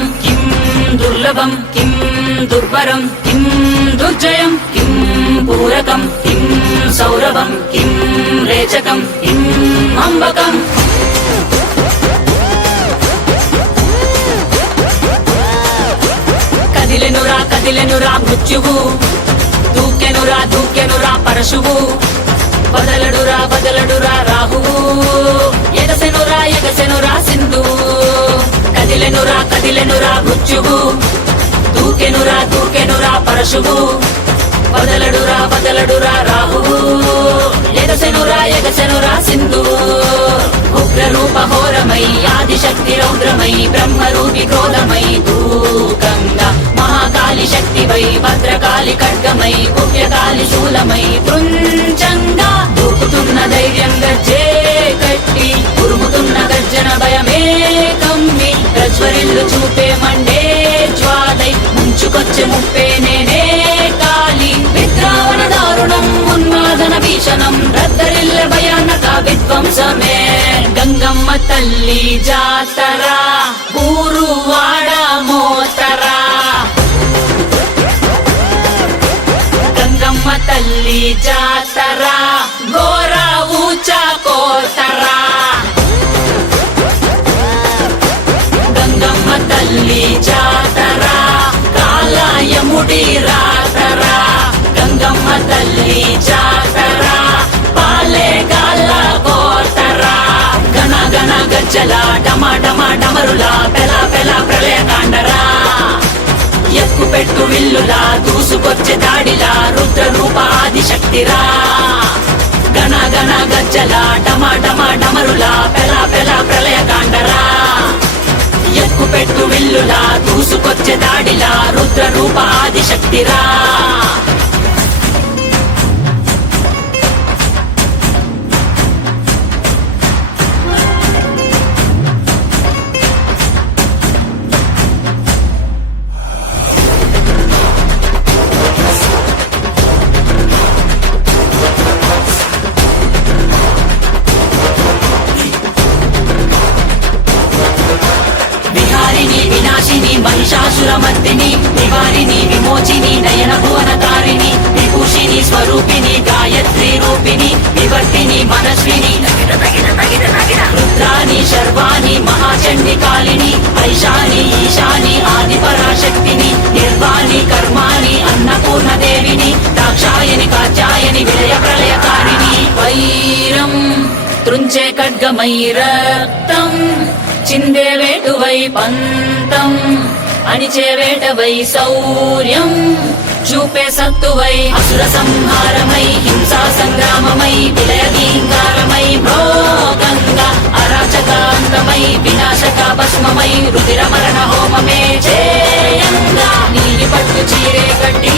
దుర్లభం కిం దుర్లభం కిం దుర్వరం కిం దుర్జయం కిం పూరకం కిం సౌరభం కిం రేచకం కిం అంబకం కదిలెనురా మృత్యువు దూకెనురా పరశువు బదలడురా రాహువు ఎగసెనురా సింధువు కదిలెనురా మృత్యువు దూకెనురా పరశువు బదలడురా రాహువు ఎగసెనురా సింధువు ఉగ్రరూప ఘోరమై ఆదిశక్తి రౌద్రమై బ్రహ్మరూపి క్రోధమై దూకంగా మహాకాళి శక్తివై భద్రకాళి ఖడ్గమై పుణ్యకాళి శూలమై కృంచంగా దూకుతున్న ధైర్యం గజ్జే కట్టి ఉరుముతున్న గర్జన భయమే కమ్మి ప్రజ్వరిల్లు చూపే మండే జ్వాలై ముంచుకొచ్చే ముప్పే నేనే కాళి విద్రావణ దారుణం ఉన్మాదన భీషణం రద్దరిల్ల భయానక విధ్వంసమే గంగమ్మ తల్లి జాతరా ఊరువాడ మోతరా గంగమ్మ తల్లి జాతరా ఘోర ఊచ కోతరా గంగమ్మ తల్లి జాతరా కాలయముడి రాతరా గంగమ్మ తల్లి జాతరా పాలే గాల కోతరా గణ గణ గజ్జల డమరుల పెల ప్రళయ కాండరా ఎక్కుపెట్టు విల్లులా దూసుకొచ్చే దాడిలా రుద్ర రూప ఆదిశక్తిరా గణ గణ గజ్జల డమరుల పెల ప్రళయ కాండరా ఎక్కుపెట్టు విల్లులా దూసుకొచ్చే దాడిలా రుద్ర రూప ఆదిశక్తిరా महिषासुरमर्दिनी निवारिणी विमोचिनी नयन भुवनतारिणी विभूषिणी स्वरूपिणी गायत्री रूपिणी विवर्तिनी मनस्विनी रुद्राणी शर्वाणी महाचंडी कालिनी ऐशानी ईशानी आदिपराशक्तिनी निर्वाणी कर्माणि अन्नपूर्ण देविनी दाक्षायनि कात्यायनि विलय प्रलयकारिणी वैरं త్రుంచే ఖడ్గమై రక్తం చిందే వేటువై పంతం అణిచే వేటవై శౌర్యం చూపే సత్తువై అసుర సంహారమై హింసా సంగ్రామమై విలయ గీంకారమై భోగంగా అరాచకాంతమై వినాశక భస్మమై రుధిర మరణ హోమమే చేయంగా నీలి పట్టు చీరే కట్టి